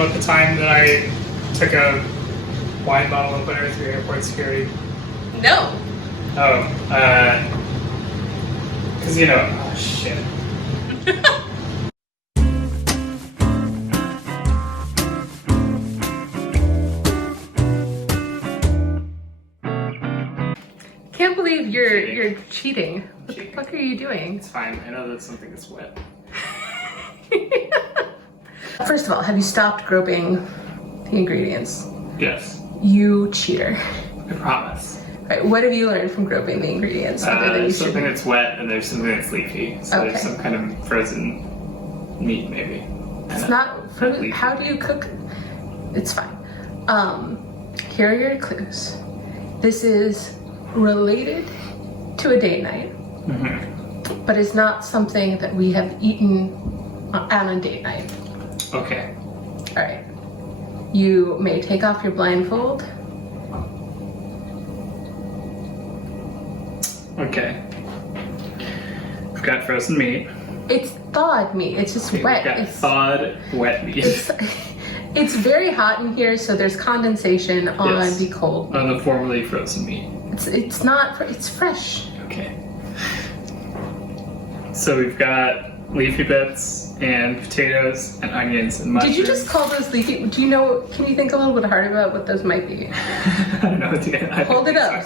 At the time that I took a wine bottle opener through airport security. No. Oh, because oh shit. Can't believe you're cheating. What the fuck are you doing? It's fine. I know that's something that's wet. First of all, have you stopped groping the ingredients? Yes. You cheater. I promise. Right, what have you learned from groping the ingredients other than you something that's wet and there's something that's leafy. So Okay. there's some kind of frozen meat maybe. It's not frozen. How do you cook? It's fine. Here are your clues. This is related to a date night, but it's not something that we have eaten on a date night. Okay. All right. You may take off your blindfold. Okay. We've got frozen meat. It's thawed meat. It's just wet. We've got thawed, wet meat. It's very hot in here, so there's condensation on the cold meat. On the formerly frozen meat. It's not. It's fresh. Okay. So we've got leafy bits and potatoes and onions and mushrooms. Did you just call those leafy? Do you know? Can you think a little bit hard about what those might be? I don't know. Hold it up.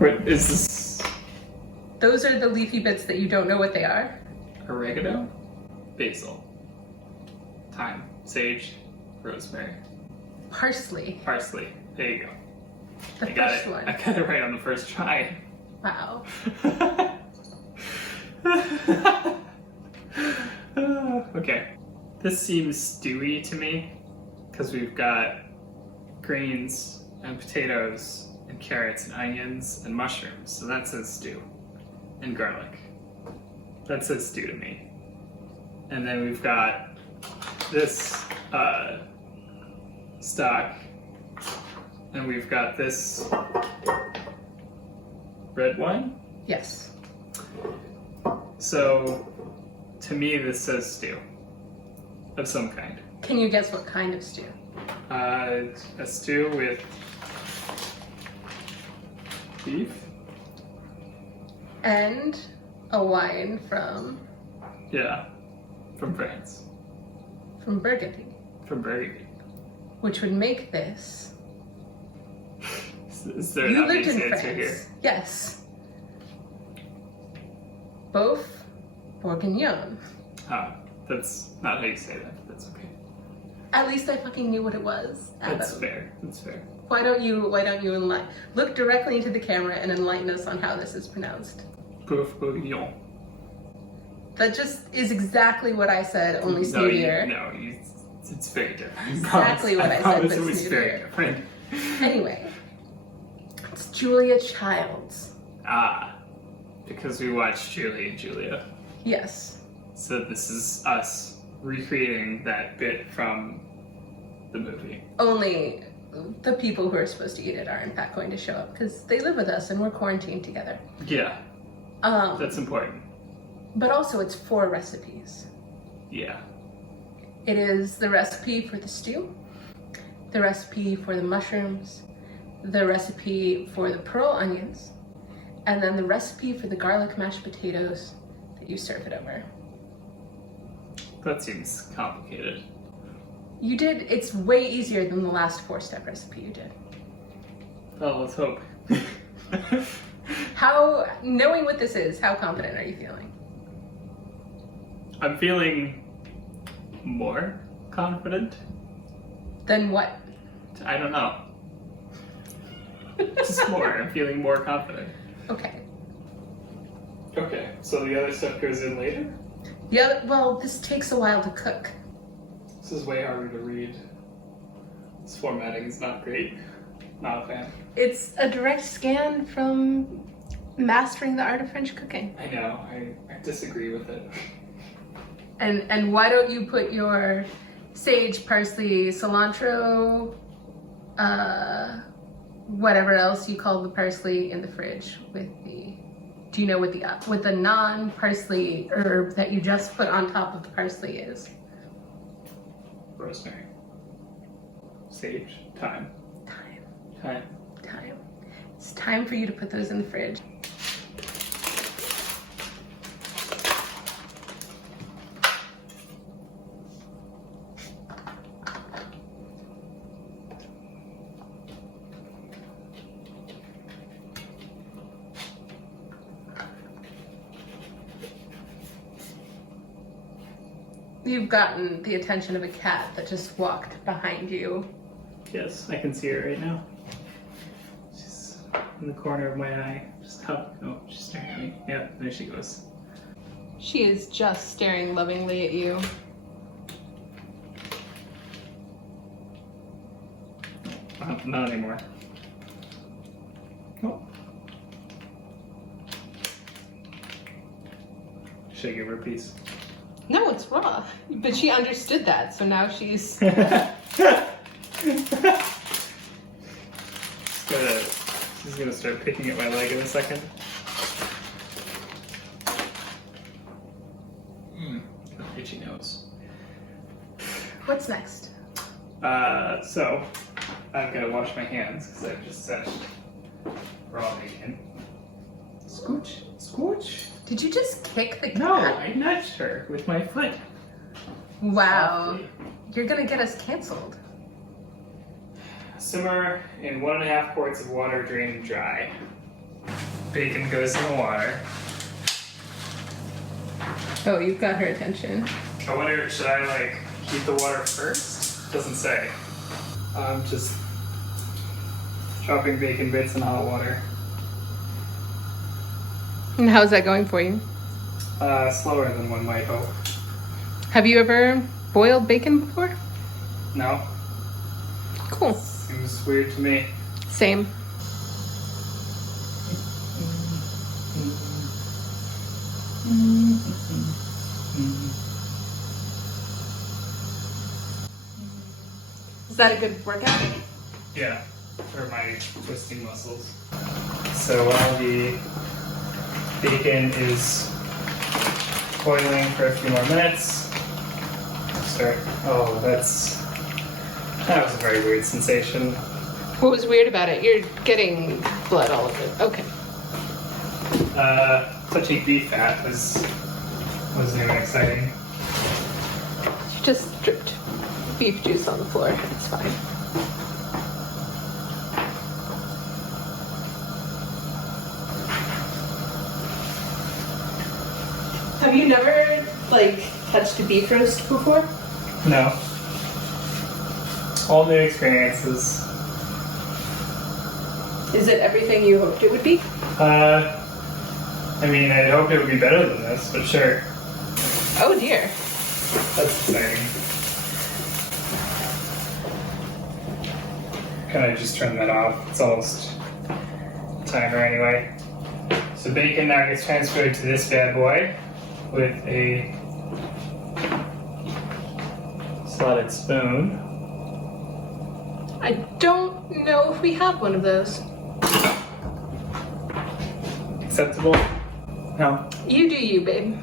What is this? Those are the leafy bits that you don't know what they are. Oregano, basil, thyme, sage, rosemary, parsley. Parsley. There you go. The I got first it. one. I got it right on the first try. Wow. Okay. This seems stewy to me because we've got greens and potatoes and carrots and onions and mushrooms. So that says stew. And garlic. That says stew to me. And then we've got this stock. And we've got this red wine. Yes. So, to me, this says stew of some kind. Can you guess what kind of stew? A stew with beef. And a wine from Yeah, from France. from Burgundy, From Burgundy. which would make this. Is there an You lived obvious in answer France. here? Yes. Both Bourguignon. Ah, that's not how you say that, but that's okay. At least I fucking knew what it was. That's Adam. fair. That's fair. Why don't you enlighten? Look directly into the camera and enlighten us on how this is pronounced. Bourguignon. That just is exactly what I said, only snootier. It's very different. Exactly what I said, promise but it was very snootier. different. Anyway, it's Julia Childs. Ah, because we watched Julie and Julia. Yes. So this is us recreating that bit from the movie. Only the people who are supposed to eat it are in fact going to show up because they live with us and we're quarantined together. Yeah, that's important. But also it's 4 recipes. Yeah. It is the recipe for the stew, the recipe for the mushrooms, the recipe for the pearl onions, and then the recipe for the garlic mashed potatoes that you serve it over. That seems complicated. You did, it's way easier than the last 4-step recipe you did. Well, let's hope. Knowing what this is, how confident are you feeling? I'm feeling more confident. Then what? I don't know. Just more. I'm feeling more confident. Okay. Okay, so the other stuff goes in later? Yeah, well, this takes a while to cook. This is way harder to read. This formatting is not great. Not a fan. It's a direct scan from Mastering the Art of French Cooking. I know. I disagree with it. And why don't you put your sage, parsley, cilantro, whatever else you call the parsley in the fridge with the, do you know what the non-parsley herb that you just put on top of the parsley is? Rosemary. stage? Time. Time. It's time for you to put those in the fridge. You've gotten the attention of a cat that just walked behind you. Yes, I can see her right now. She's in the corner of my eye. Just how? Oh, she's staring at me. Yeah, there she goes. She is just staring lovingly at you. Not anymore. Oh. Should I give her a piece? No, it's raw. But she understood that, so now she's... She's gonna start picking at my leg in a second. Itchy nose. What's next? So I've got to wash my hands because I've just set raw bacon. Scooch, scooch. Did you just kick the cat? No, I nudged her with my foot. Wow. Softly. You're gonna get us canceled. Simmer in 1.5 quarts of water, drained dry. Bacon goes in the water. Oh, you've got her attention. I wonder, should I like heat the water first? Doesn't say. I'm just chopping bacon bits in hot water. And how's that going for you? Slower than one might hope. Have you ever boiled bacon before? No? Cool. Seems weird to me. Same. Is that a good workout? Yeah, for my twisting muscles. So while the bacon is boiling for a few more minutes, start. Oh, that was a very weird sensation. What was weird about it? You're getting blood all over it. Okay. Touching beef fat was new and exciting. You just dripped beef juice on the floor. It's fine. Have you never, touched a beef roast before? No. All new experiences. Is it everything you hoped it would be? I mean, I'd hoped it would be better than this, but sure. Oh dear. That's exciting. Can I just turn that off? It's almost timer anyway. So bacon now gets transferred to this bad boy with a slotted spoon. I don't know if we have one of those. Acceptable? No. You do you, babe.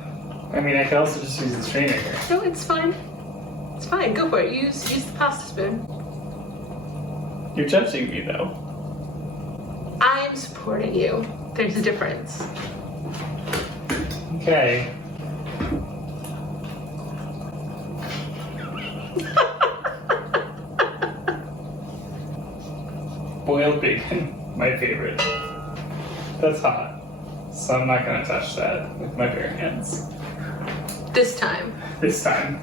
I mean, I could also just use the strainer here. No, it's fine. It's fine. Go for it. Use the pasta spoon. You're judging me, though. I'm supporting you. There's a difference. Okay. Boiled bacon, my favorite. That's hot, so I'm not gonna touch that with my bare hands. This time. This time.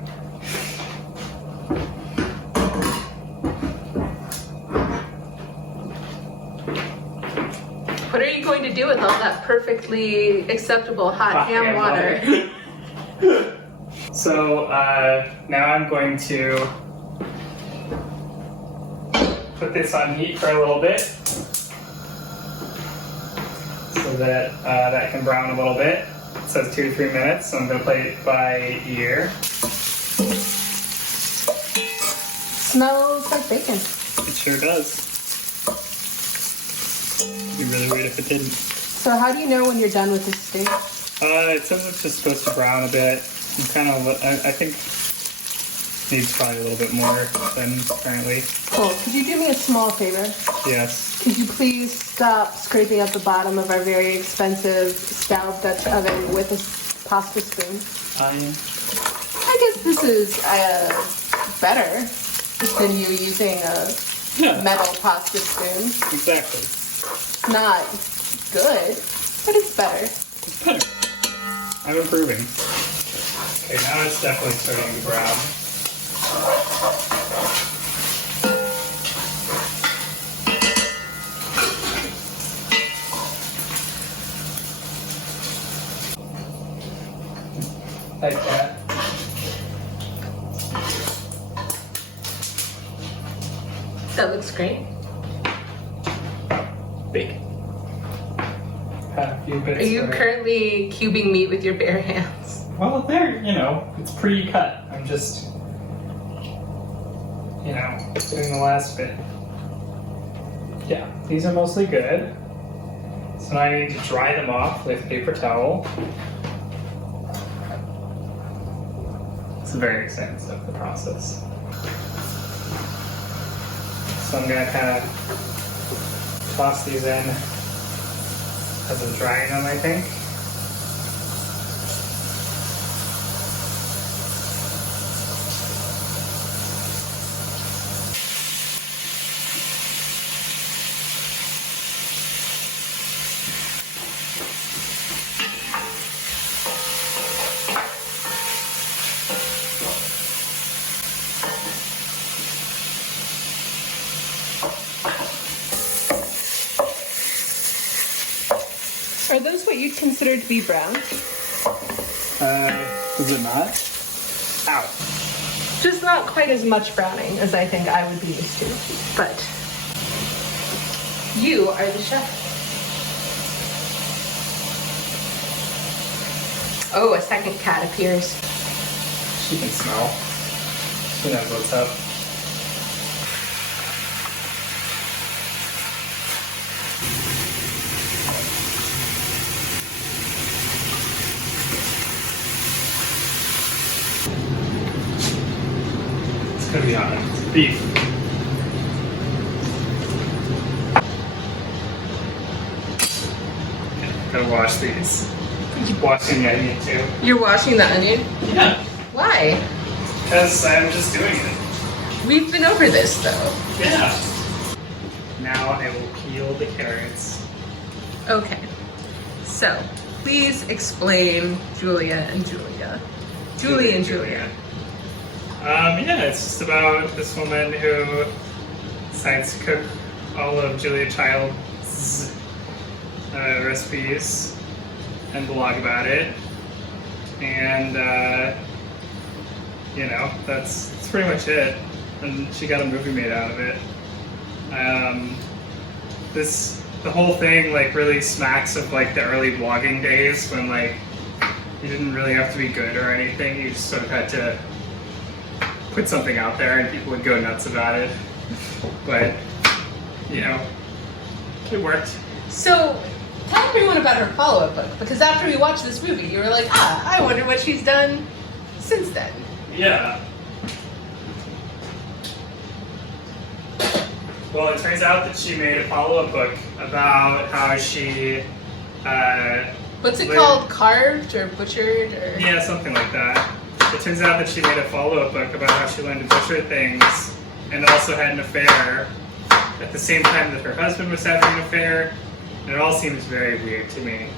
What are you going to do with all that perfectly acceptable hot ham water? So now I'm going to put this on heat for a little bit so that that can brown a little bit. It says 2 to 3 minutes, so I'm going to play it by ear. Smells like bacon. It sure does. It'd be really weird if it didn't. So how do you know when you're done with this steak? It says it's just supposed to brown a bit. I'm kind of, I think Needs probably a little bit more than currently. Cool. Could you do me a small favor? Yes. Could you please stop scraping up the bottom of our very expensive stove Dutch oven with a pasta spoon? I guess this is better than you using a metal pasta spoon. Exactly. It's not good, but it's better. It's better. I'm improving. Okay, now it's definitely starting to brown. Like that. That looks great. Big. A few bits. Are you of it. currently cubing meat with your bare hands? Well, there, it's pre-cut. I'm just, doing the last bit. Yeah, these are mostly good. So now I need to dry them off with a paper towel. It's a very exciting step of the process. So I'm gonna kind of toss these in as I'm drying them, I think. Are those what you'd consider to be brown? Is it not? Ow. Just not quite as much browning as I think I would be used to. But you are the chef. Oh, a second cat appears. She can smell. She knows what's up. It's gonna be on it. It's beef. Okay, gotta wash these. Keep washing the onion too. You're washing the onion? Yeah. Why? Because I'm just doing it. We've been over this though. Yeah. Now I will peel the carrots. Okay. So, please explain Julia and Julia. Julie and Julia. Yeah, it's just about this woman who decides to cook all of Julia Child's recipes and blog about it. And, that's pretty much it. And she got a movie made out of it. The whole thing, really smacks of, the early blogging days when, you didn't really have to be good or anything. You just sort of had to put something out there and people would go nuts about it. But, it worked. So, tell everyone about her follow-up book, because after we watched this movie, you were like, I wonder what she's done since then. Yeah. Well, it turns out that she made a follow-up book about how she... What's it called? Carved or butchered? Or... Yeah, something like that. It turns out that she made a follow-up book about how she learned to butcher things and also had an affair at the same time that her husband was having an affair. And it all seems very weird to me.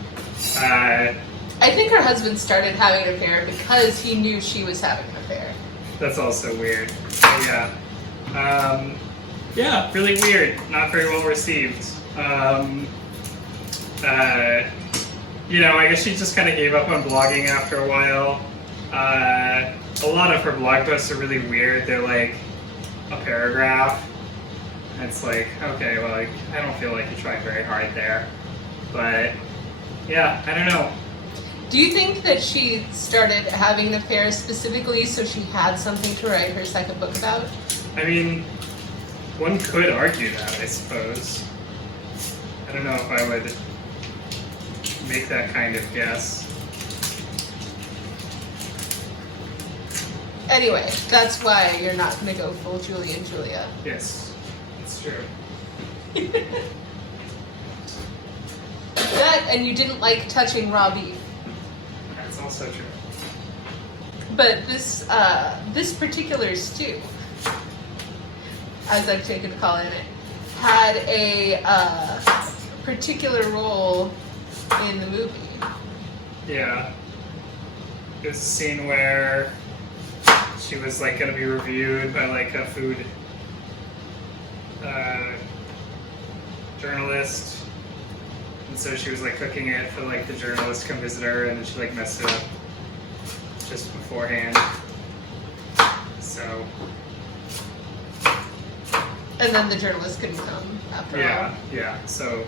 I think her husband started having an affair because he knew she was having an affair. That's also weird. But yeah. Yeah, really weird. Not very well received. I guess she just kind of gave up on blogging after a while. A lot of her blog posts are really weird. They're like a paragraph. And it's like, okay, well, I don't feel like you tried very hard there. But, yeah, I don't know. Do you think that she started having an affair specifically so she had something to write her second book about? I mean, one could argue that, I suppose. I don't know if I would make that kind of guess. Anyway, that's why you're not gonna go full Julie and Julia. Yes, it's true. That, and you didn't like touching raw beef. That's also true. But this particular stew, as I've taken to calling it, had a particular role in the movie. Yeah. It was a scene where she was like gonna be reviewed by like a food journalist. And so she was like cooking it for like the journalist to come visit her, and then she like messed it up just beforehand. So. And then the journalist couldn't come after all. Yeah. So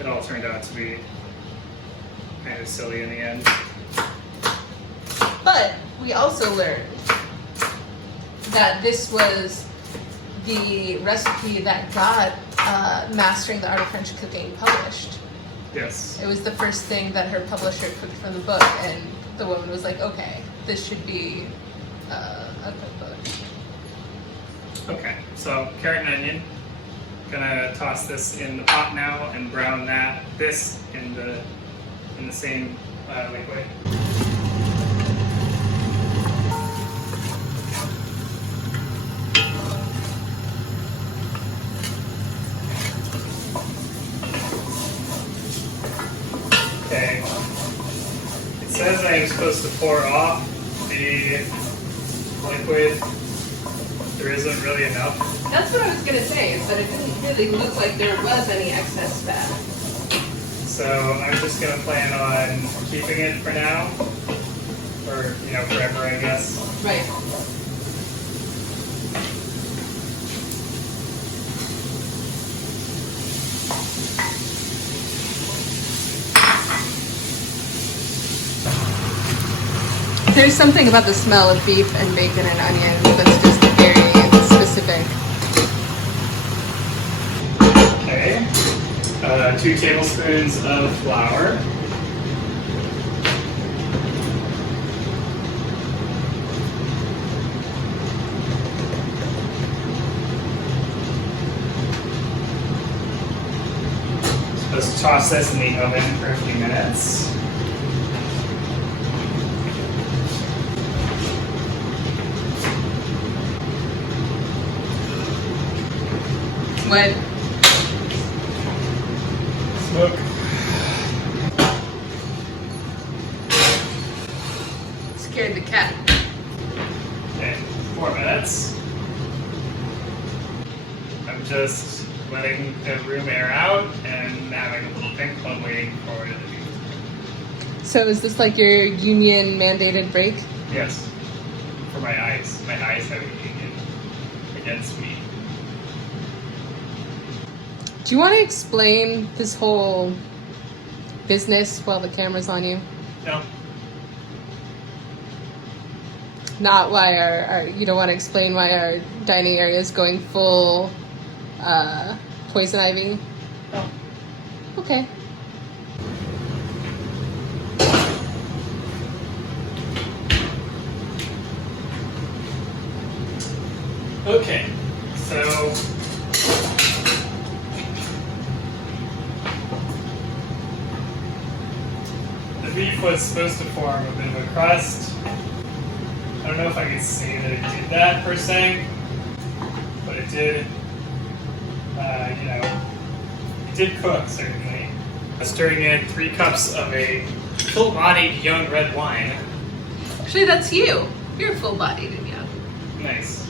it all turned out to be kind of silly in the end. But we also learned that this was the recipe that got Mastering the Art of French Cooking published. Yes. It was the first thing that her publisher cooked from the book, and the woman was like, okay, this should be a cookbook. Okay, so carrot and onion. Gonna toss this in the pot now and brown this in the same liquid. Okay. It says I am supposed to pour off the liquid. There isn't really enough. That's what I was going to say, is that it didn't really look like there was any excess fat. So I'm just going to plan on keeping it for now. Or, forever, I guess. Right. There's something about the smell of beef and bacon and onion that's just very specific. Okay. 2 tablespoons of flour. Supposed to toss this in the oven for a few minutes. What? Smoke. Scared the cat. Okay, 4 minutes. I'm just letting the room air out and having a little think while waiting for it to be. So is this like your union mandated break? Yes. For my eyes. My eyes have a union against me. Do you want to explain this whole business while the camera's on you? No. Not why our you don't want to explain why our dining area is going full poison ivy? No. Okay. Okay. So the beef was supposed to form a bit of a crust. I don't know if I could say that it did that per se, but it did, it did cook, certainly. Stirring in 3 cups of a full-bodied young red wine. Actually, that's you. You're full-bodied and young. Nice.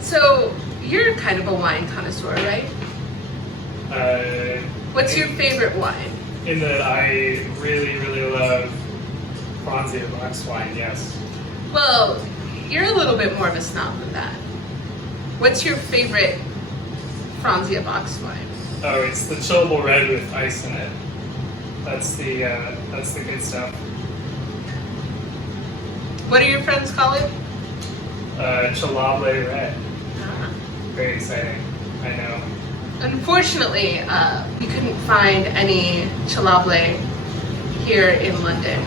So you're kind of a wine connoisseur, right? What's your favorite wine? In that I really, really love Franzia box wine, yes. Well, you're a little bit more of a snob than that. What's your favorite Franzia box wine? Oh, it's the chillable red with ice in it. That's the good stuff. What do your friends call it? Chillable red. Very exciting. I know. Unfortunately, we couldn't find any chillable here in London.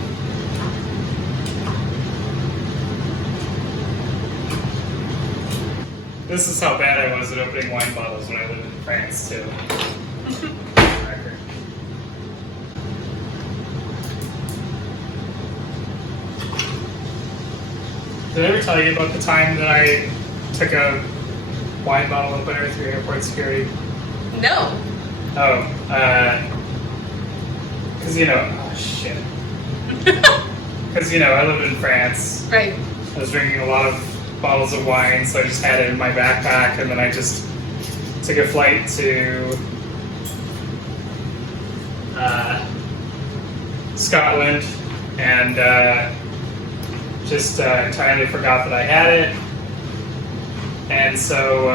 This is how bad I was at opening wine bottles when I lived in France, too. Did I ever tell you about the time that I took a wine bottle opener through airport security? No. Oh, because oh shit. Because I lived in France. Right. I was drinking a lot of bottles of wine, so I just had it in my backpack, and then I just took a flight to Scotland, and just entirely forgot that I had it. And so,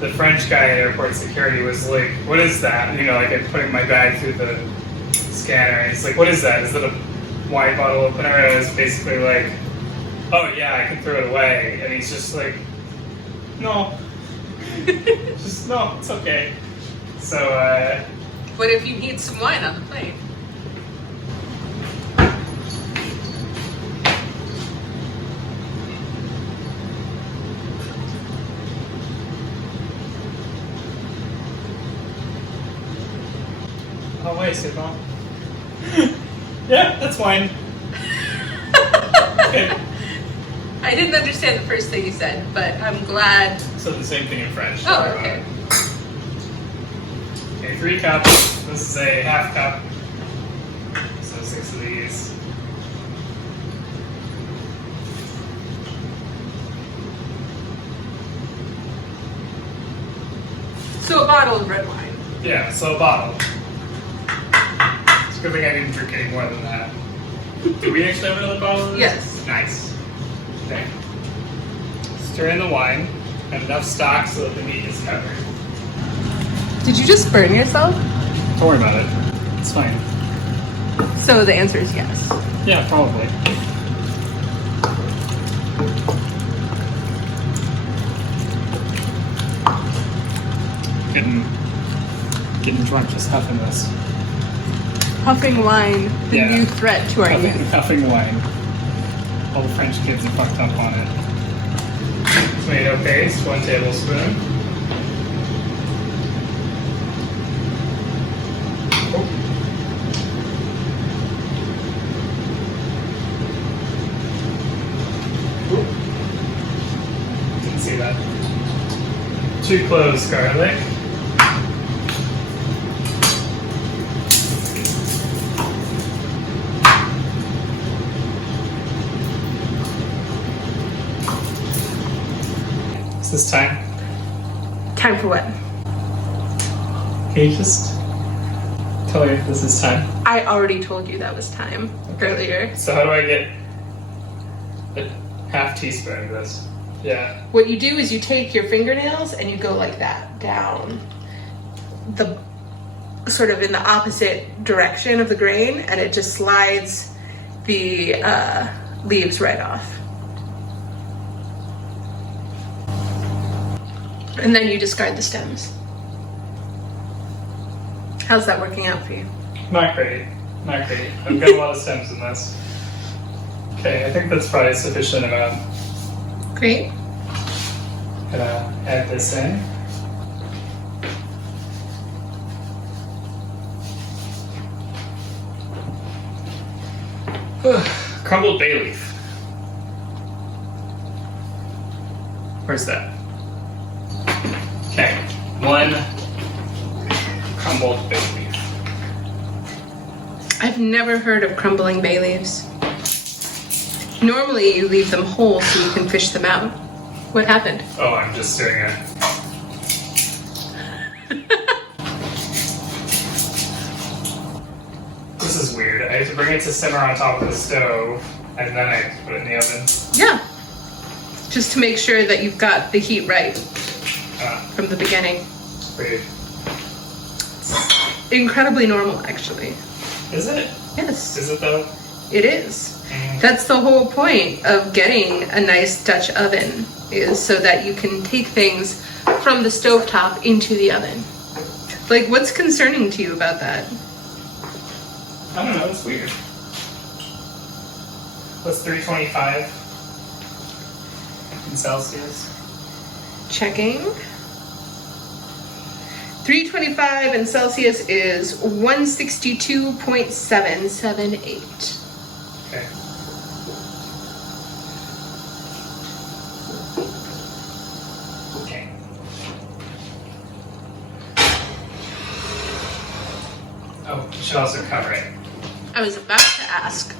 the French guy at airport security was like, "What is that?" Like I'm putting my bag through the scanner, and he's like, "What is that? Is it a wine bottle opener?" And I was basically like, "Oh yeah, I can throw it away." And he's just like, "No, just no, it's okay." So, what if you need some wine on the plane? Oh wait, c'est bon. Yeah, that's wine. Okay. I didn't understand the first thing you said, but I'm glad. So the same thing in French. Oh, okay. Okay, 3 cups. This is a half cup. So 6 of these. So a bottle of red wine. Yeah, so a bottle. It's a good thing I didn't drink any more than that. Do we actually have another bottle of this? Yes. Nice. Okay. Stir in the wine and enough stock so that the meat is covered. Did you just burn yourself? Don't worry about it. It's fine. So the answer is yes. Yeah, probably. Getting drunk just huffing this. Huffing wine, the new threat to our youth. Huffing wine. All the French kids are fucked up on it. Tomato paste, 1 tablespoon. Oh. Ooh. Didn't see that. 2 cloves garlic. Is this time? Time for what? Can you just tell me if this is time? I already told you that was time earlier. So how do I get a half teaspoon of this? Yeah. What you do is you take your fingernails and you go like that down the sort of in the opposite direction of the grain, and it just slides the leaves right off. And then you discard the stems. How's that working out for you? Not great. Not great. I've got a lot of stems in this. Okay, I think that's probably a sufficient amount. Great. Gonna add this in. Crumbled bay leaf. Where's that? Okay, 1 crumbled bay leaf. I've never heard of crumbling bay leaves. Normally you leave them whole so you can fish them out. What happened? Oh, I'm just doing it. This is weird. I have to bring it to simmer on top of the stove, and then I have to put it in the oven. Yeah. Just to make sure that you've got the heat right from the beginning. Weird. Incredibly normal, actually. Is it? Yes. Is it though? It is. That's the whole point of getting a nice Dutch oven, is so that you can take things from the stovetop into the oven. Like, what's concerning to you about that? I don't know, it's weird. What's 325? in Celsius? Checking. 325 in Celsius is 162.778. Okay. Okay. Oh, you should also cover it. I was about to ask.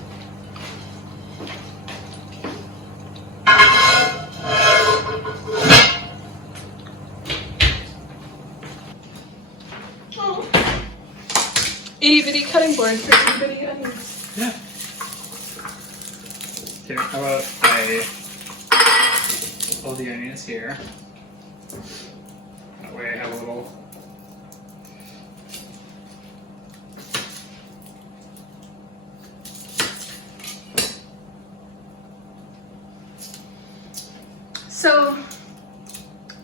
Itty bitty cutting board for itty bitty onions. Yeah. Here, how about I hold the onions here? That way I have a little. So,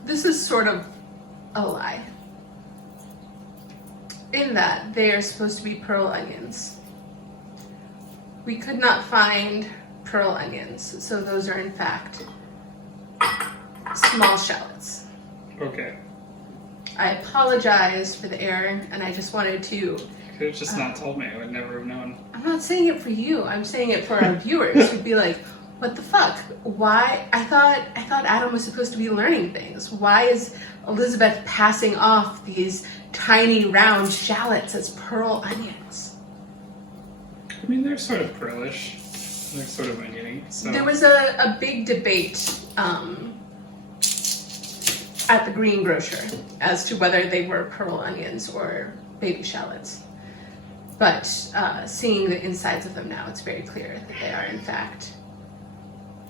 this is sort of a lie. In that they are supposed to be pearl onions. We could not find pearl onions, so those are in fact small shallots. Okay. I apologize for the error, and I just wanted to. You could have just not told me. I would never have known. I'm not saying it for you. I'm saying it for our viewers who'd be like, "What the fuck? Why? I thought Adam was supposed to be learning things. Why is Elizabeth passing off these tiny round shallots as pearl onions?" I mean, they're sort of pearlish. They're sort of oniony. So. There was a big debate at the greengrocer as to whether they were pearl onions or baby shallots. But seeing the insides of them now, it's very clear that they are in fact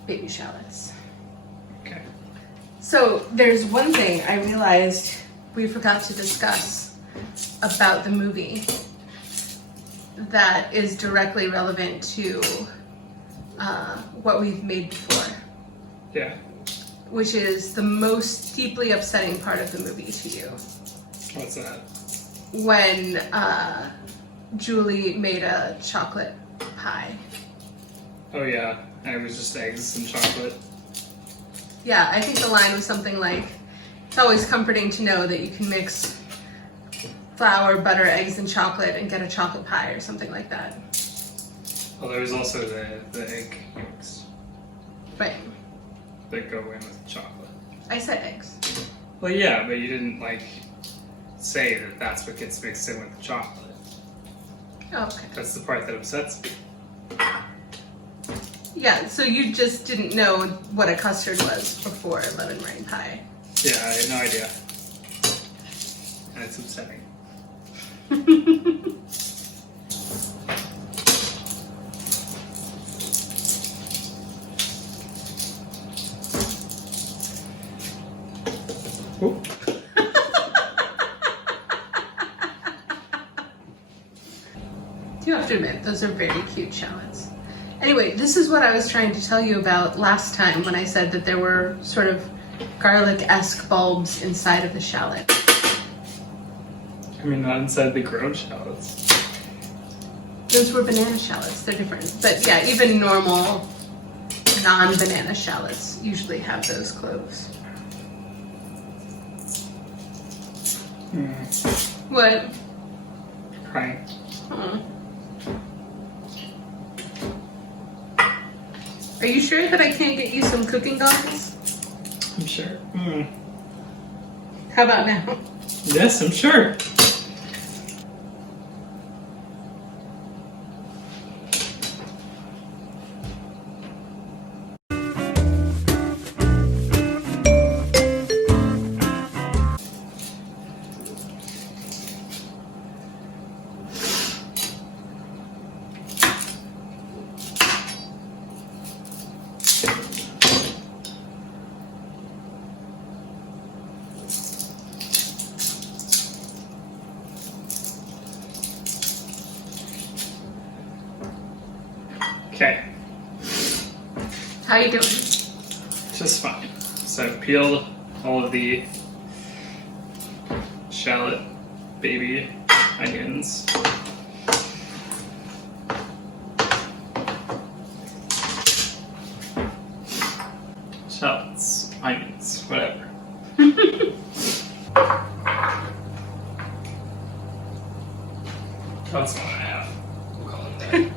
baby shallots. Okay. So there's one thing I realized we forgot to discuss about the movie that is directly relevant to what we've made before. Yeah. Which is the most deeply upsetting part of the movie to you. What's that? When Julie made a chocolate pie. Oh yeah, and it was just eggs and chocolate. Yeah, I think the line was something like, "It's always comforting to know that you can mix flour, butter, eggs, and chocolate and get a chocolate pie," or something like that. Well, there was also the egg yolks Right. that go in with chocolate. I said eggs. Well, yeah, but you didn't say that that's what gets mixed in with the chocolate. Oh, okay. That's the part that upsets me. Yeah, so you just didn't know what a custard was before lemon meringue pie. Yeah, I had no idea. And it's upsetting. Ooh. You have to admit, those are very cute shallots. Anyway, this is what I was trying to tell you about last time when I said that there were sort of garlic-esque bulbs inside of the shallot. I mean, not inside the grown shallots. Those were banana shallots, they're different. But yeah, even normal non-banana shallots usually have those cloves. What? Crying. Oh. Are you sure that I can't get you some cooking goggles? I'm sure. How about now? Yes, I'm sure. Okay, How you doing? just fine. So I've peeled all of the shallot baby onions. shallots, onions, whatever. That's 1.5. We'll call it that.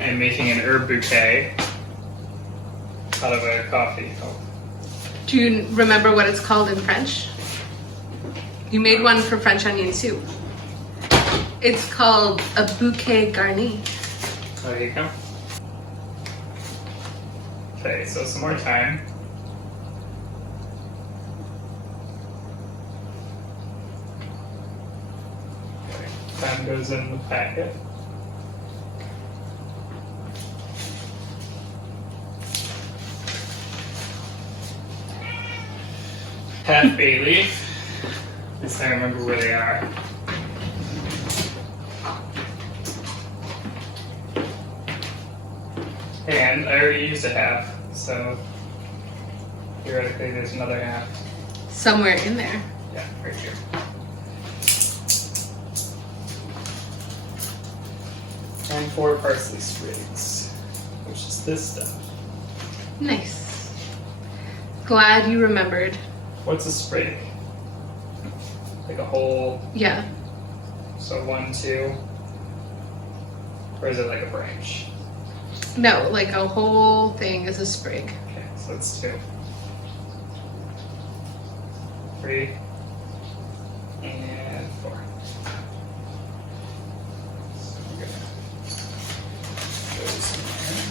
And making an herb bouquet out of a coffee cup. Do you remember what it's called in French? You made one for French onion soup. It's called a bouquet garni. Oh, there you go. Okay, so some more thyme. Okay, thyme goes in the packet. Half bay leaf. At least I remember where they are. And I already used a half, so theoretically there's another half. Somewhere in there. Yeah, right here. And 4 parsley sprigs, which is this stuff. Nice. Glad you remembered. What's a sprig? Like a whole, Yeah. so 1, 2, or is it like a branch? No, like a whole thing is a sprig. Okay, so it's 2. 3. And 4. So I'm gonna throw this in there.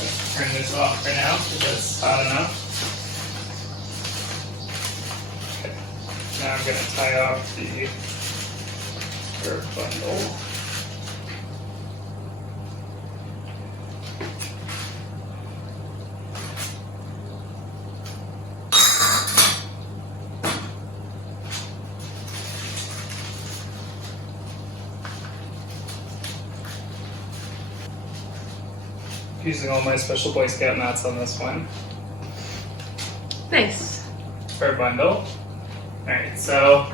Let's turn this off for now because it's hot enough. Okay. Now I'm gonna tie off the herb bundle. Using all my special Boy Scout knots on this one. Nice. For a bundle. Alright, so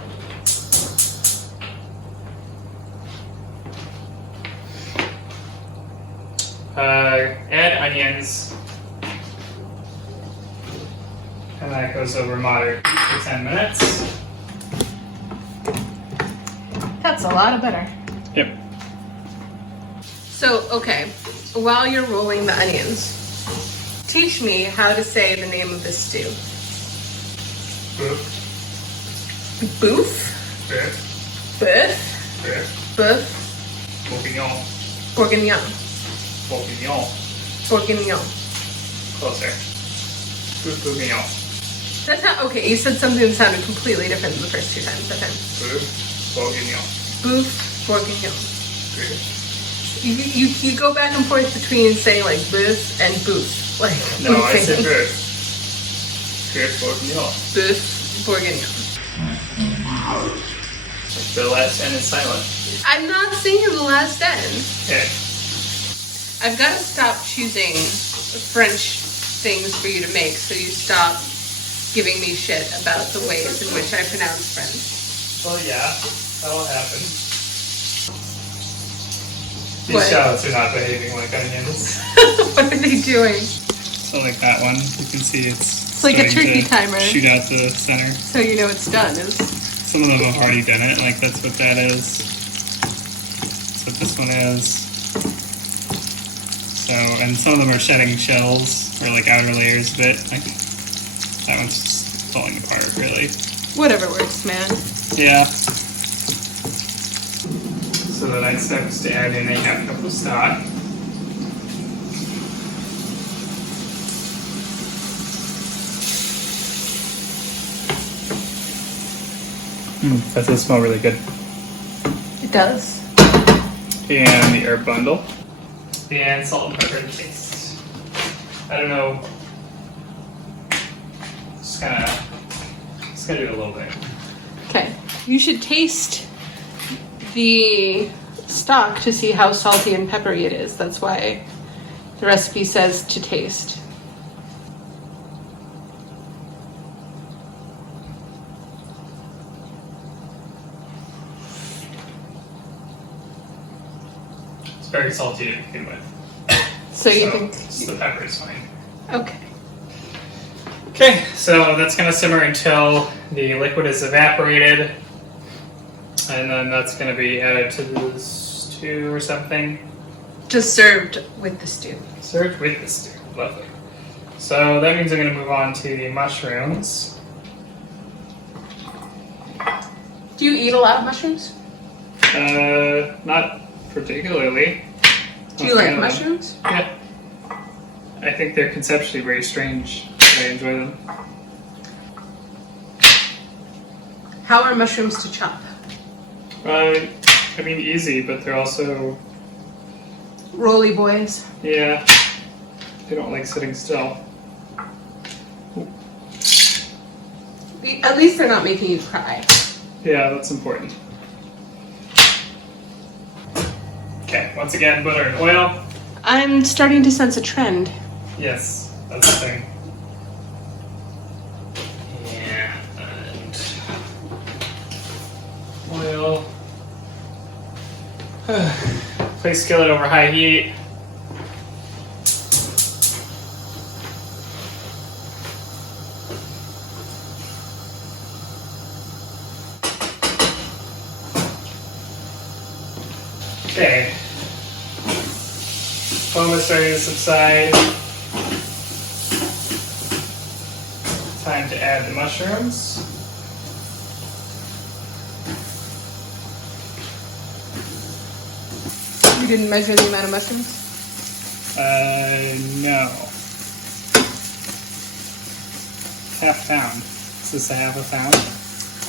add onions, and that goes over moderate heat for 10 minutes. That's a lot of butter. Yep. So, okay, while you're rolling the onions, teach me how to say the name of this stew. Boof. Boof? Boof. Boof? Boof. Boof? Bourguignon. Bourguignon. Bourguignon. Bourguignon. Closer. Boof bourguignon. That's not, okay, you said something that sounded completely different than the first 2 times. Okay. Boof bourguignon. Boof Bourguignon. Boof. You go back and forth between saying like boof and boof. Like, No, I said boof. Boof bourguignon. Boof Bourguignon. The last N is silent. I'm not singing the last N. Okay. I've got to stop choosing French things for you to make so you stop giving me shit about the ways in which I pronounce French. Well, yeah, that'll happen. These What? shallots are not behaving like onions. What are they doing? So like that one, you can see it's like a starting turkey to timer. Shoot out the center. So you know it's done. Some of them have already done it, like that's what that is. That's what this one is. So, and some of them are shedding shells, or like outer layers of it. Like, that one's just falling apart, really. Whatever works, man. Yeah. So the next step is to add in a half cup of stock. That does smell really good. It does. And the herb bundle. And salt and pepper to taste. I don't know. Just gonna do it a little bit. Okay. You should taste the stock to see how salty and peppery it is. That's why the recipe says to taste. very salty to begin with. So you think just the pepper is fine. okay. Okay, so that's gonna simmer until the liquid is evaporated, and then that's gonna be added to the stew or something. Just served with the stew. Served with the stew. Lovely. So that means I'm gonna move on to the mushrooms. Do you eat a lot of mushrooms? Not particularly. Do you like mushrooms? Yeah. I think they're conceptually very strange. I enjoy them. How are mushrooms to chop? I mean, easy, but they're also, Roly boys. yeah, they don't like sitting still. At least they're not making you cry. Yeah, that's important. Okay, once again, butter and oil. I'm starting to sense a trend. Yes, that's the thing. Yeah, and oil. Place skillet over high heat. Okay. Foam is starting to subside. Time to add the mushrooms. You didn't measure the amount of mushrooms? No. Half pound. Is this a half a pound?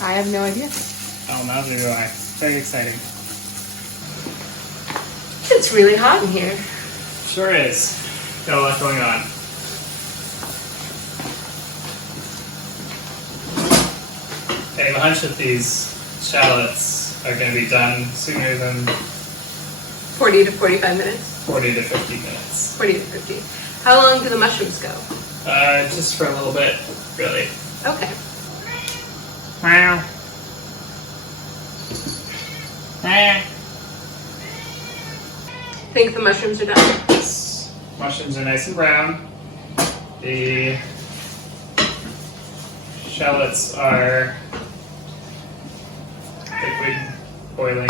I have no idea. Oh, neither do I. Very exciting. It's really hot in here. Sure is. Got a lot going on. I have a hunch that these shallots are going to be done sooner than 40 to 45 minutes? 40 to 50 minutes. 40 to 50. How long do the mushrooms go? Just for a little bit, really. Okay. Wow. Think the mushrooms are done? Yes. Mushrooms are nice and brown. The shallots are liquid boiling.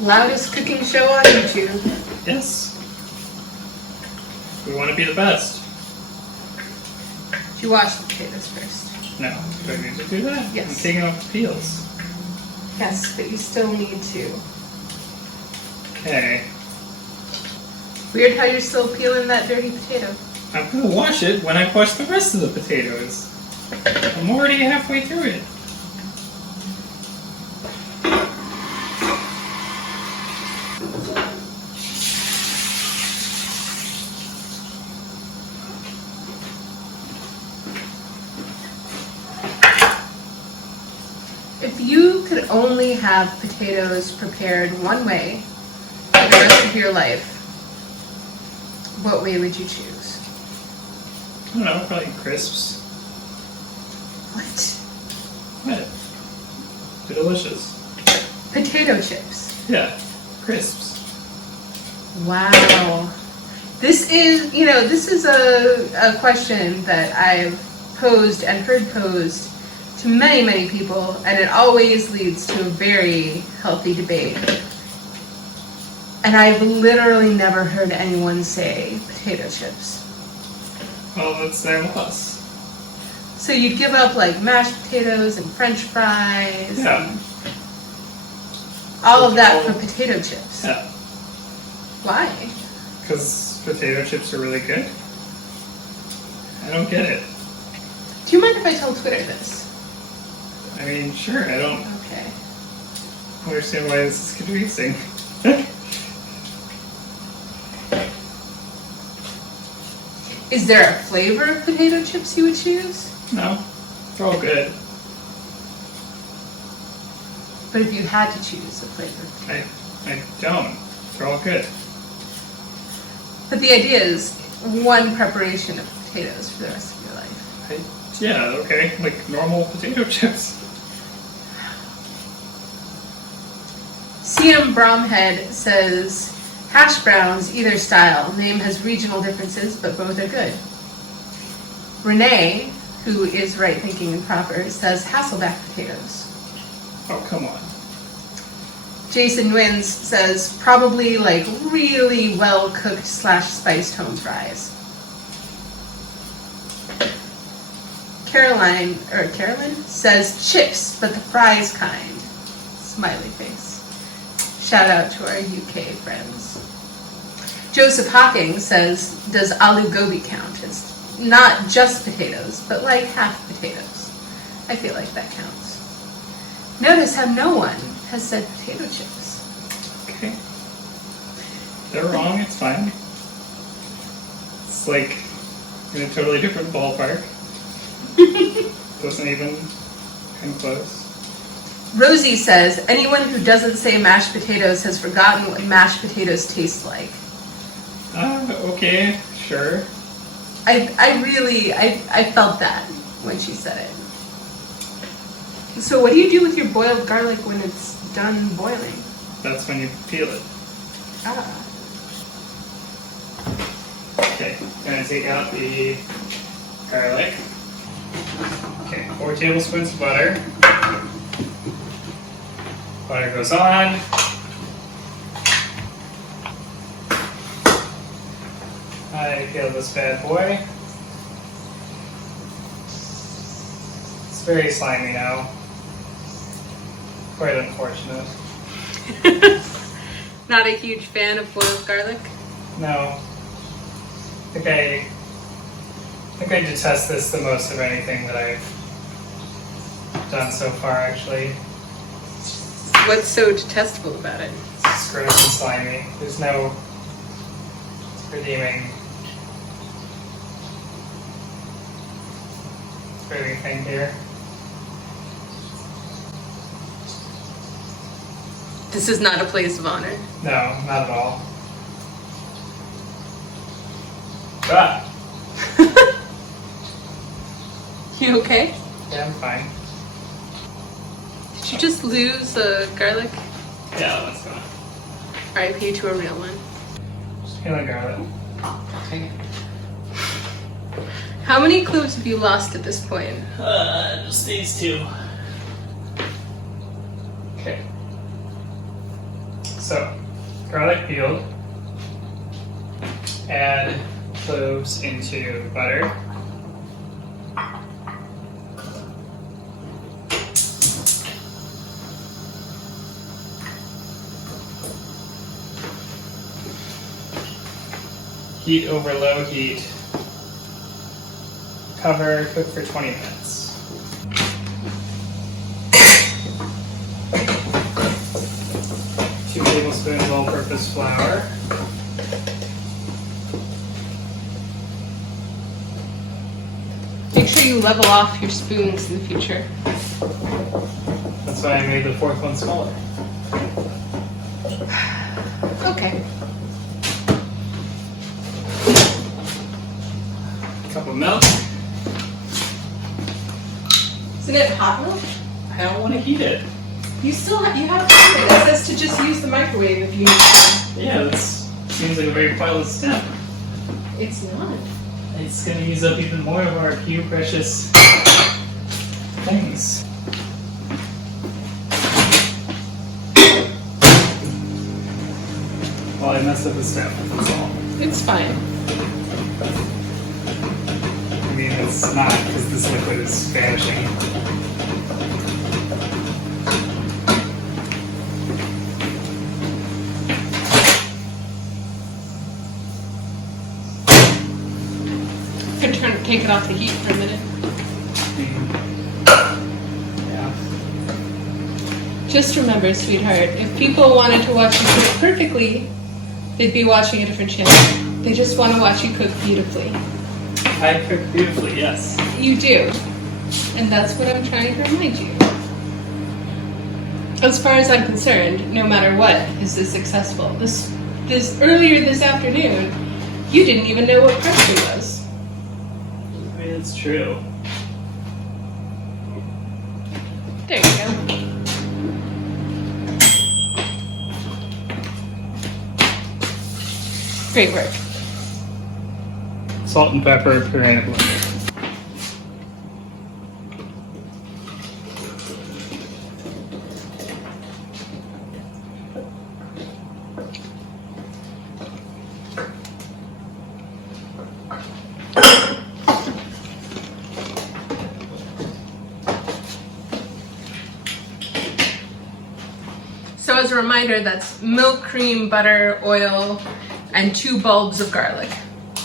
Loudest cooking show on YouTube. Yes. We want to be the best. Do you wash the potatoes first? No. Do I need to do that? Yes. I'm taking off the peels. Yes, but you still need to. Okay. Weird how you're still peeling that dirty potato. I'm going to wash it when I wash the rest of the potatoes. I'm already halfway through it. If you could only have potatoes prepared one way for the rest of your life, what way would you choose? I don't know, probably crisps. What? What? They're delicious. Potato chips. Yeah, crisps. Wow. This is, this is a question that I've posed and heard posed to many, many people, and it always leads to a very healthy debate. And I've literally never heard anyone say potato chips. Well, that's their loss. So you'd give up like mashed potatoes and French fries, Yeah. and all of that for potato chips. Yeah. Why? Because potato chips are really good. I don't get it. Do you mind if I tell Twitter this? I mean, sure, I don't Okay. understand why this is confusing. Is there a flavor of potato chips you would choose? No, they're all good. But if you had to choose a flavor. I don't. They're all good. But the idea is one preparation of potatoes for the rest of your life. Yeah, okay, like normal potato chips. CM Bromhead says, hash browns, either style. Name has regional differences, but both are good. Renee, who is right thinking and proper, says Hasselback potatoes. Oh, come on. Jason Wins says probably like really well cooked / spiced home fries. Carolyn says chips, but the fries kind. Smiley face. Shout out to our UK friends. Joseph Hawking says, does aloo gobi count? It's not just potatoes, but like half potatoes. I feel like that counts. Notice how no one has said potato chips. Okay. They're wrong, it's fine. It's like in a totally different ballpark. Wasn't even come close. Rosie says, anyone who doesn't say mashed potatoes has forgotten what mashed potatoes taste like. Okay, sure. I felt that when she said it. So what do you do with your boiled garlic when it's done boiling? That's when you peel it. Ah. Okay, gonna take out the garlic. Okay, 4 tablespoons of butter. Butter goes on. I peel this bad boy. It's very slimy now. Quite unfortunate. Not a huge fan of boiled garlic? No. I think I detest this the most of anything that I've done so far, actually. What's so detestable about it? It's just gross and slimy. There's no redeeming thing here. This is not a place of honor. No, not at all. Ah! You okay? Yeah, I'm fine. Did you just lose a garlic? Yeah, that's gone. RIP to a real one. Just peeling garlic. Okay. How many cloves have you lost at this point? Just these 2. Okay. So, garlic peeled. Add cloves into butter. Heat over low heat. Cover, cook for 20 minutes. Two tablespoons all-purpose flour. Make sure you level off your spoons in the future. That's why I made the 4th one smaller. Okay. Cup of milk. Isn't it hot milk? I don't want to heat it. You have to heat it. It says to just use the microwave if you need to. Yeah, this seems like a very pointless step. It's not. It's going to use up even more of our few precious things. Well, I messed up the step, that's all. It's fine. I mean, it's not, because this liquid is vanishing. take it off the heat for a minute. Yeah. Just remember, sweetheart, if people wanted to watch you cook perfectly, they'd be watching a different channel. They just want to watch you cook beautifully. I cook beautifully, yes. You do. And that's what I'm trying to remind you. As far as I'm concerned, no matter what, is this successful. This earlier this afternoon, you didn't even know what parsley was. I mean, it's true. There you go. Great work. Salt and pepper, put in a blender. So as a reminder, that's milk, cream, butter, oil, and 2 bulbs of garlic.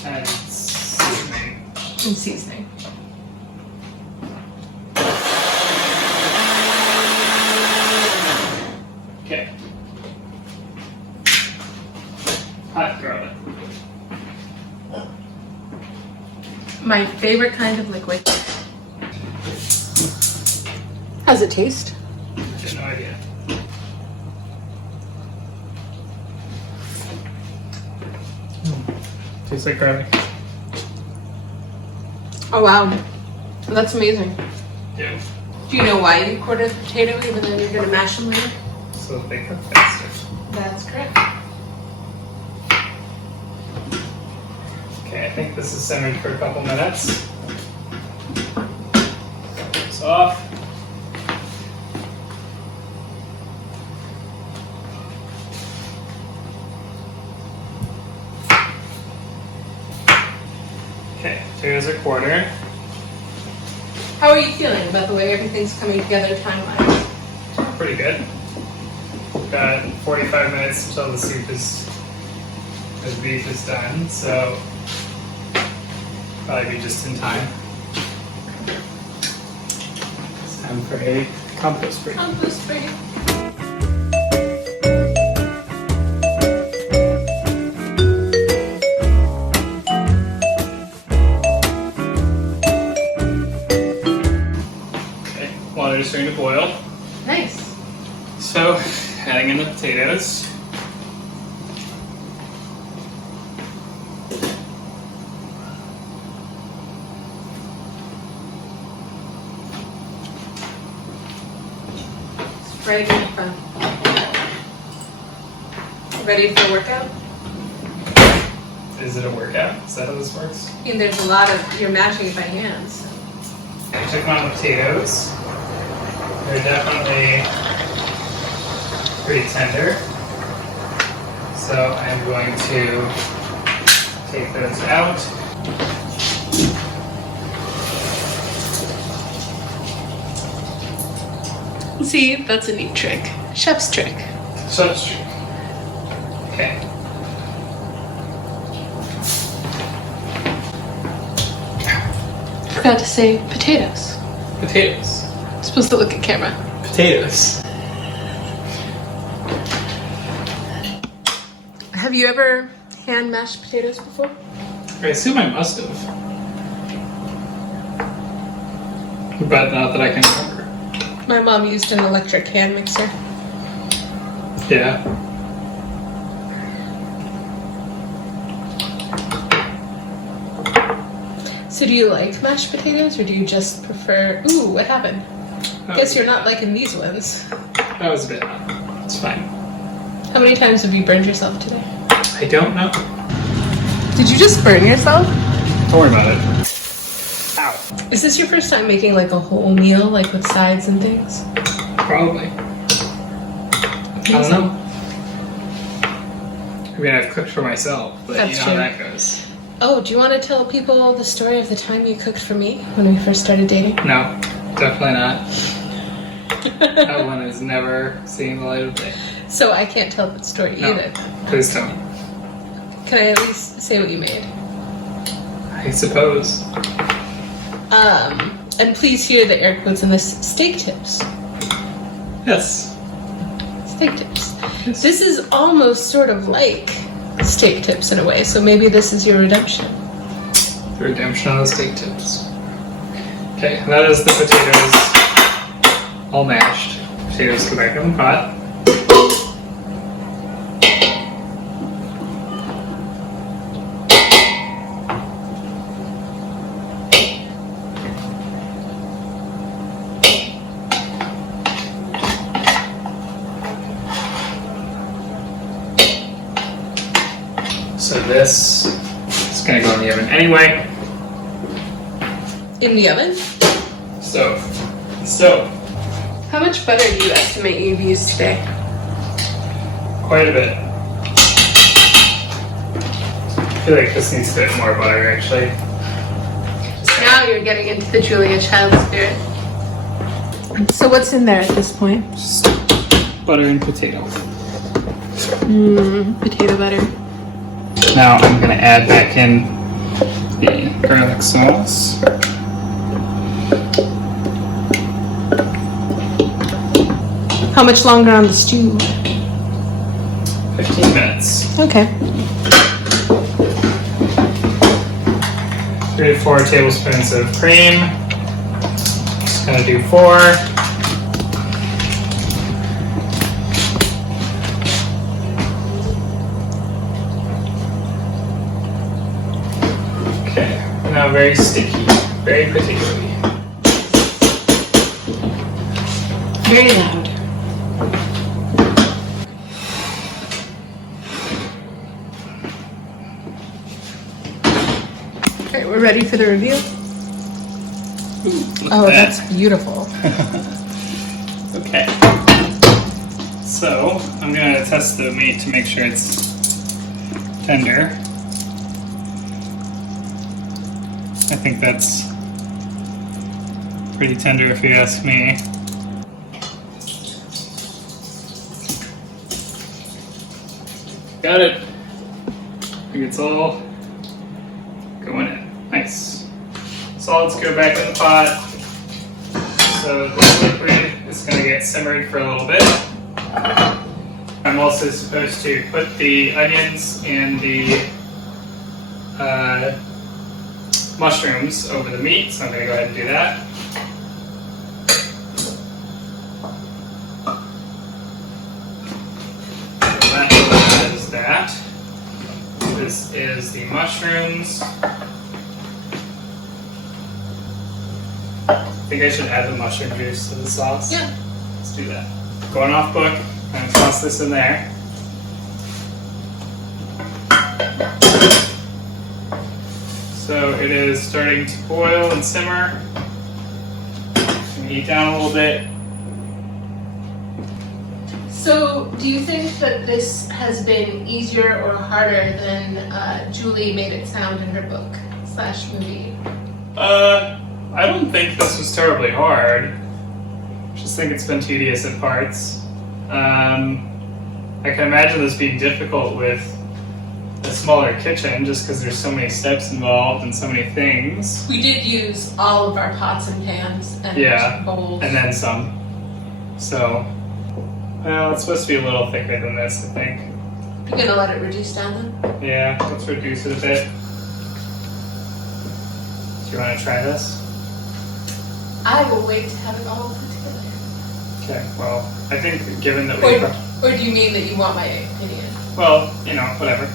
And seasoning. And seasoning. Okay. Hot garlic. My favorite kind of liquid. How's it taste? I have no idea. Tastes like garlic. Oh wow, that's amazing. Yeah. Do you know why you quarter the potato even though you're gonna mash them later? So that they cook faster. That's correct. Okay, I think this is simmered for a couple minutes. It's off. Okay, potatoes are quartered. How are you feeling about the way everything's coming together time-wise? Pretty good. We've got 45 minutes until the soup is, the beef is done, so probably be just in time. It's time for a compost break. Compost break. Okay, water is starting to boil. Nice. So, adding in the potatoes. Ready for fun. Ready for a workout? Is it a workout? Is that how this works? I mean, there's a lot of, you're mashing it by hand. So. I took on the potatoes. They're definitely pretty tender. So I'm going to take those out. See, that's a neat trick. Chef's trick. Substrate. Okay. Forgot to say potatoes. Potatoes. I'm supposed to look at camera. Potatoes. Have you ever hand mashed potatoes before? I assume I must have. But not that I can remember. My mom used an electric hand mixer. Yeah. So do you like mashed potatoes or do you just prefer... Ooh, what happened? Guess you're not liking these ones. That was a bit odd. It's fine. How many times have you burned yourself today? I don't know. Did you just burn yourself? Don't worry about it. Ow. Is this your first time making like a whole meal, like with sides and things? Probably. I don't know. I mean, I've cooked for myself, but That's you know true. how that goes. Oh, do you want to tell people the story of the time you cooked for me when we first started dating? No, definitely not. That one has never seen the light of day. So I can't tell that story No, either. please don't. Can I at least say what you made? I suppose. And please hear the air quotes in this, steak tips. Yes. Steak tips. This is almost sort of like steak tips in a way, so maybe this is your redemption. The redemption of the steak tips. Okay, that is the potatoes all mashed. Potatoes go back in the pot. So this is going to go in the oven anyway. In the oven? Stove. Stove. How much butter do you estimate you've used today? Quite a bit. I feel like this needs a bit more butter actually. Now you're getting into the Julia Child spirit. So what's in there at this point? Just butter and potato. Potato butter. Now I'm going to add back in the garlic sauce. How much longer on the stew? 15 minutes. Okay. 3 to 4 tablespoons of cream. Just going to do 4. Okay, now very sticky, very potatoey. Very loud. Okay, we're ready for the reveal. Oh, that's beautiful. Okay. So, I'm going to test the meat to make sure it's tender. I think that's pretty tender if you ask me. Got it. I think it's all going in. Nice. Solids go back in the pot. So this liquid is going to get simmered for a little bit. I'm also supposed to put the onions and the mushrooms over the meat, so I'm going to go ahead and do that. So that is that. This is the mushrooms. I think I should add the mushroom juice to the sauce. Yeah. Let's do that. Going off book, I'm going to toss this in there. So it is starting to boil and simmer. And heat down a little bit. So, do you think that this has been easier or harder than Julie made it sound in her book / movie? I don't think this was terribly hard. I just think it's been tedious at parts. I can imagine this being difficult with a smaller kitchen just because there's so many steps involved and so many things. We did use all of our pots and pans and bowls. And then some. So, well, it's supposed to be a little thicker than this, I think. You're gonna let it reduce down then? Yeah, let's reduce it a bit. Do you want to try this? I will wait to have it all put together. Okay, well, I think given that Or do you mean that you want my opinion? well, you know, whatever.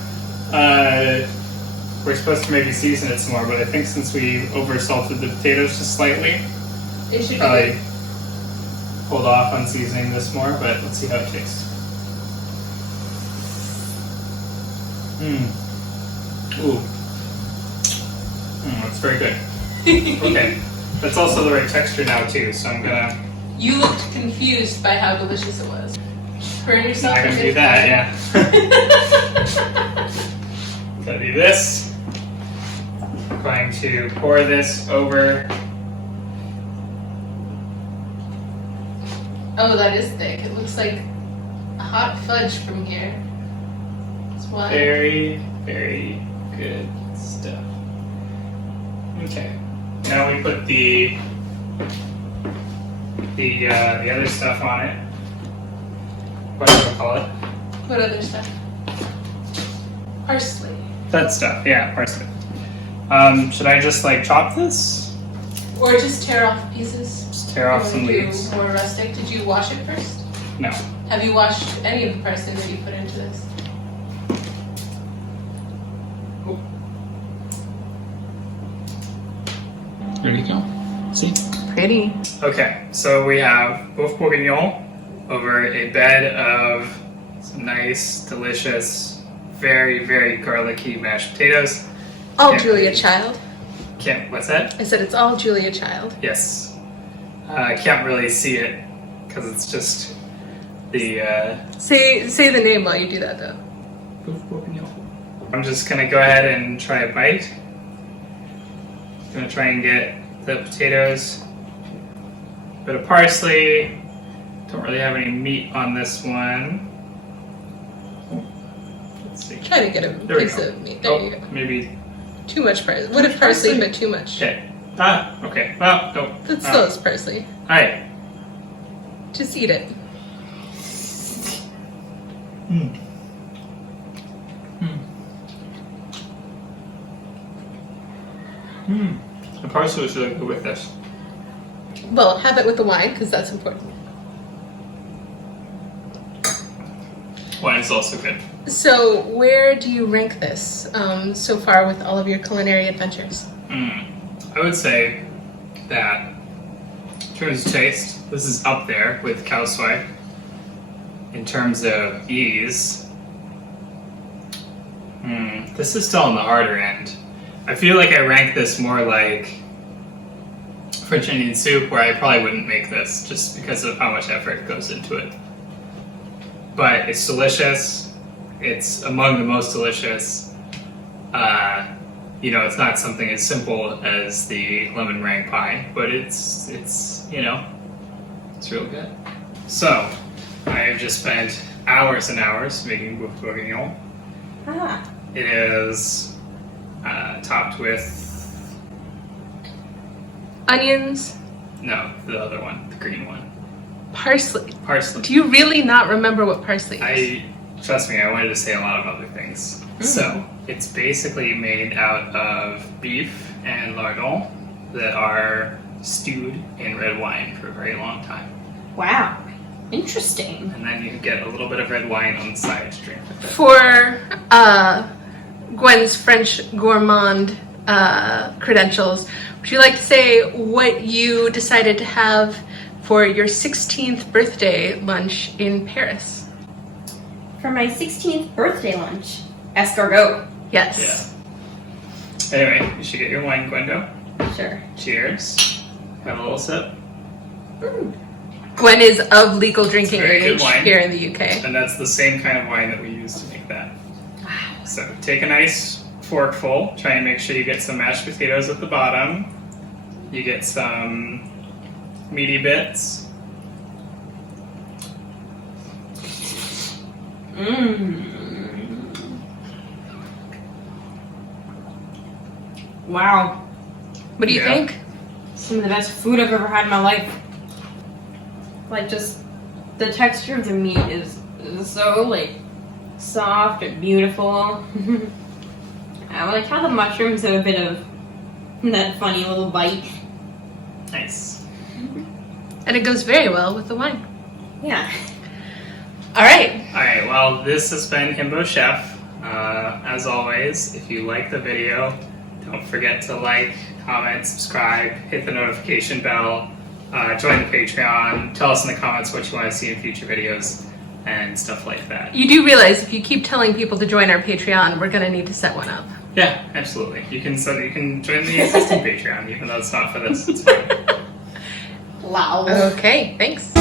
We're supposed to maybe season it some more, but I think since we over-salted the potatoes just slightly, It should be probably good. hold off on seasoning this more, but let's see how it tastes. Ooh. That's very good. Okay. That's also the right texture now too, so I'm gonna... You looked confused by how delicious it was. Turn yourself I'm gonna into do that, yeah. Gonna do this. I'm going to pour this over. Oh, that is thick. It looks like hot fudge from here. That's why. Very, very good stuff. Okay. Now we put the other stuff on it. What do you call it? What other stuff? Parsley. That stuff, yeah, parsley. Should I just like chop this? Or just tear off pieces? Just tear off some leaves. More rustic. Did you wash it first? No. Have you washed any of the parsley that you put into this? There you go. See? Pretty. Okay, so we have both bourguignon over a bed of some nice, delicious, very, very garlicky mashed potatoes. All Julia Child. What's that? I said it's all Julia Child. Yes. I can't really see it because it's just the. Say the name while you do that though. Both bourguignon. I'm just gonna go ahead and try a bite. Gonna try and get the potatoes, a bit of parsley. Don't really have any meat on this one. Let's see. Try to get a piece of meat. There you go. Maybe. Too much parsley. What if parsley, but too much? Okay. Okay. Well, no. That still is parsley. All right. Just eat it. The parsley is really good with this. Well, have it with the wine because that's important. Wine is also good. So, where do you rank this so far with all of your culinary adventures? I would say that in terms of taste, this is up there with cow soy. In terms of ease, this is still on the harder end. I feel like I rank this more like French onion soup, where I probably wouldn't make this just because of how much effort goes into it. But it's delicious. It's among the most delicious. It's not something as simple as the lemon meringue pie, but it's real good. So, I have just spent hours and hours making boeuf bourguignon. It is topped with onions. No, the other one, the green one. Parsley. Parsley. Do you really not remember what parsley is? Trust me, I wanted to say a lot of other things. So, it's basically made out of beef and lardon that are stewed in red wine for a very long time. Wow. Interesting. And then you get a little bit of red wine on the side to drink with it. For Gwen's French gourmand credentials, would you like to say what you decided to have for your 16th birthday lunch in Paris? For my 16th birthday lunch, escargot. Yes. Yeah. Anyway, you should get your wine, Gwendo. Sure. Cheers. Have a little sip. Gwen is of legal drinking Very good age wine. here in the UK. And that's the same kind of wine that we use to make that. Wow. So take a nice forkful. Try and make sure you get some mashed potatoes at the bottom. You get some meaty bits. Wow. What do you think? Some of the best food I've ever had in my life. Like, just the texture of the meat is so, like, soft and beautiful. I like how the mushrooms have a bit of that funny little bite. Nice. And it goes very well with the wine. Yeah. All right. Alright, well, this has been Himbo Chef. As always, if you like the video, don't forget to like, comment, subscribe, hit the notification bell, join the Patreon, tell us in the comments what you want to see in future videos, and stuff like that. You do realize if you keep telling people to join our Patreon, we're going to need to set one up. Yeah, absolutely. You can join the existing Patreon, even though it's not for this. It's fine. Wow. Okay, thanks.